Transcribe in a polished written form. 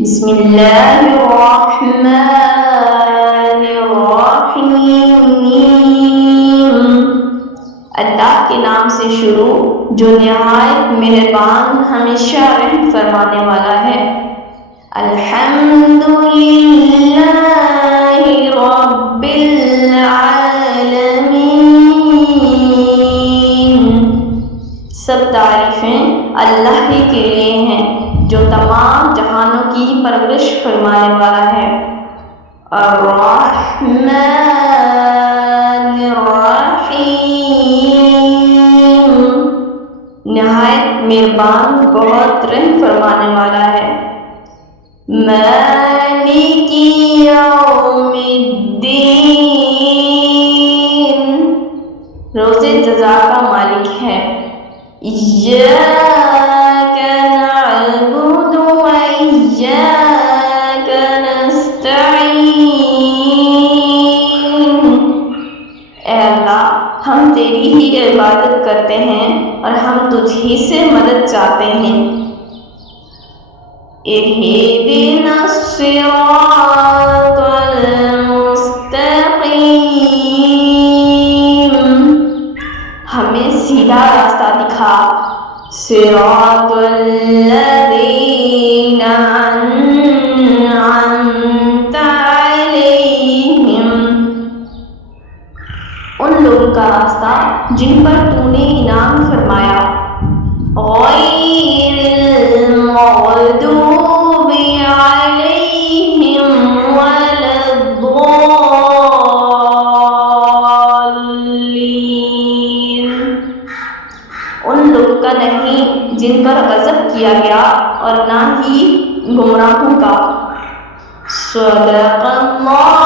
بسم اللہ الرحمن الرحیم۔ اللہ کے نام سے شروع جو نہایت مہربان ہمیشہ رحم فرمانے والا ہے۔ الحمدللہ رب العالمین۔ سب تعریفیں اللہ ہی کے لیے ہیں جو تمام جہانوں کی پرورش فرمانے والا ہے۔ الرحمن الرحیم، نہایت مہربان بہت رحم فرمانے والا ہے۔ مالک یوم الدین، روز جزا کا مالک ہے۔ ایاک نعبد و ایاک نستعین، اے اللہ ہم تیری ہی عبادت کرتے ہیں اور ہم تجھ ہی سے مدد چاہتے ہیں۔ اہدنا الصراط المستقیم، ہمیں سیدھا راستہ دکھا۔ صراط الذین انعمت علیہم، ان لوگوں کا راستہ جن پر تو نے انعام فرمایا۔ غیر المغضوب علیہم ولا الضالین، ان لوگ کا نہیں جن پر غضب کیا گیا اور نہ ہی گمراہوں کا۔ صدق اللہ